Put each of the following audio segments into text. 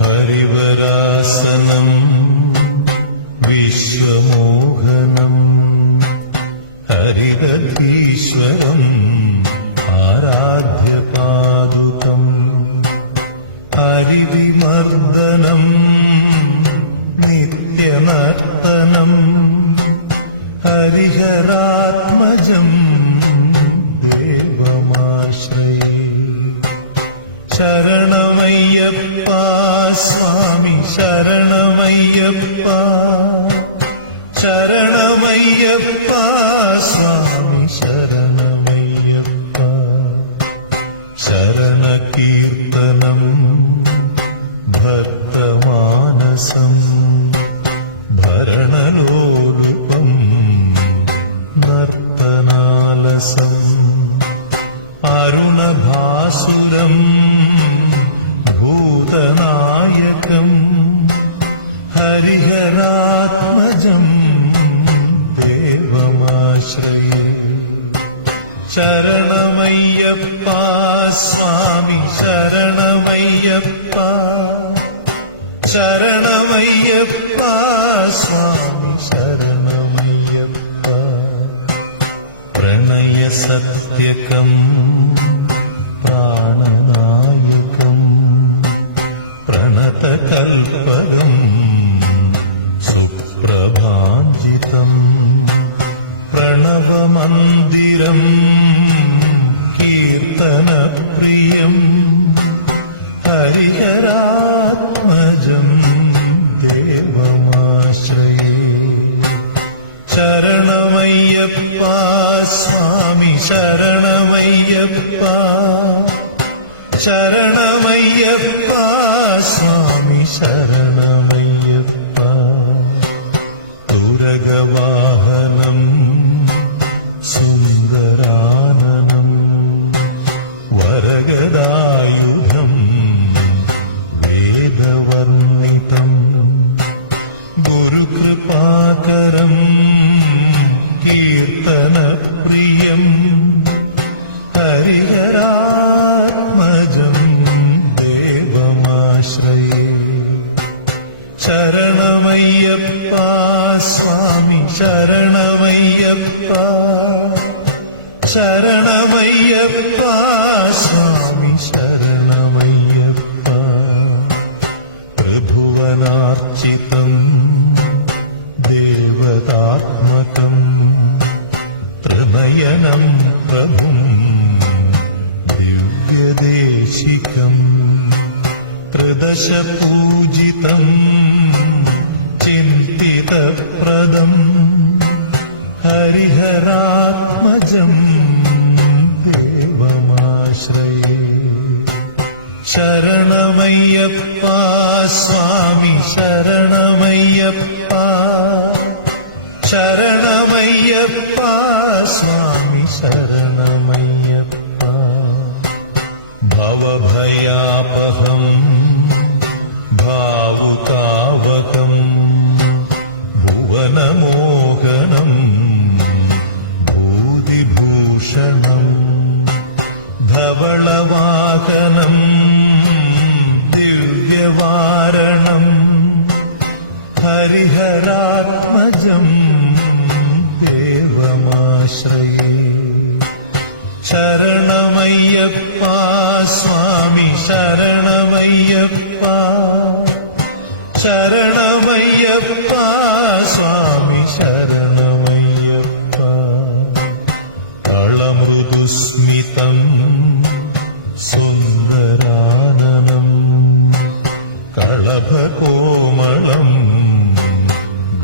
ഹരിവരാസനം വിശ്വമോഹനം ഹരിഹരീശ്വരം ആരാധ്യപാദുകം ഹരിവിമർദ്ദനം നിത്യനർത്തനം ഹരിഹരാത്മജം ദേവമാശ്രയേ. ശരണമയ്യപ്പ സ്വാമി ശരണമയ്യപ്പ ശരണമയ്യപ്പ സ്വാമി ശരണമയ്യപ്പ. ശരണകീർത്തനം ഭക്തമാനസം ഭരണലോലുപം നർത്തനാലസം അരുണഭാസുരം ഭൂതനായകം ഹരിഹരാത്മജം ദേവമാശ്രയേ. ശരണമയ്യപ്പ സ്വാമി ശരണമയ്യപ്പ ശരണമയ്യപ്പ സ്വാമി ശരണമയ്യപ്പ. പ്രണയസത്യകം പ്രാണനായകം പ്രണതകൽപകം സുപ്രഭാഞ്ജിതം പ്രണവമന്ദിരം കീർത്തനപ്രിയം ഹരിഹരാത്മജം ദേവമാശ്രയേ. ശരണമയ്യപ്പ സ്വാമി ശരണമയ്യപ്പ ശരണമയ്യപ്പ സ്വാമി ശരണമയ്യപ്പ. തുരഗവാഹനം സുന്ദരാനനം വരഗദായുധം വേദവർണിതം ഗുരുകൃപാകരം കീർത്തനപ്രിയം ഹരിഹരാത്മജം ദേവമാശ്രയേ. ശരണമയ്യപ്പ സ്വാമി ശരണമയ്യപ്പ ശരണമയ്യപ്പ സ്വാമി ശരണമയ്യപ്പ. ത്രിഭുവനാർച്ചിതം ദേവതാത്മകം ത്രിനയനം പ്രഭും ദിവ്യദേശികം ത്രിദശപൂജിതം ചിന്തിതപ്രദം ഹരിഹരാത്മജം ദേവമാശ്രയേ. ശരണമയ്യപ്പ സ്വാമി ശരണമയ്യപ്പ ശരണമയ്യപ്പ സ്വാമി ശരണമയ്യപ്പ. ഭവഭയാപഹം ഭാവുകാവകം ഭുവനമോഹനം ഭൂതിഭൂഷണം ധവളവാഹനം ദിവ്യവാരണം ഹരിഹരാത്മജം ദേവമാശ്രയേ. ശരണമയ്യപ്പ സ്വാമി ശരണമയ്യപ്പ ശരണമയ്യപ്പ സ്വാമി ശരണമയ്യപ്പ. തളമൃദുസ്മിതം സുന്ദരാനനം കളഭകോമളം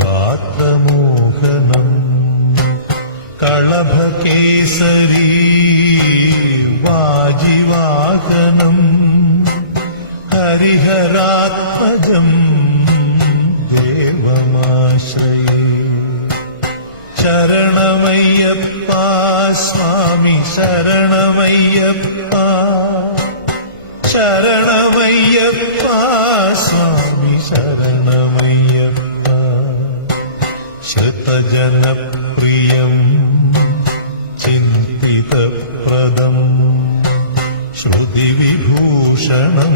ഗാത്രമോഹനം കളഭകേസരീ വാജിവാഹനം ഹരിഹരാത്മജം ദേവമാശ്രയേ. ശരണമയ്യപ്പ സ്വാമി ശരണമയ്യപ്പ ശരണമയ്യപ്പ സ്വാമി ശരണമയ്യപ്പ. ശതജനപ്രിയം ചിന്തിതപ്രദം ശ്രുതിവിഭൂഷണം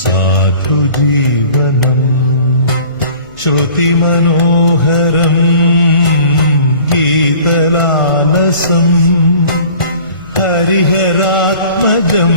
സാധുജീവനം ശ്രുതിമനോഹരം ഗീതലാലസം ഹരിഹരാത്മജം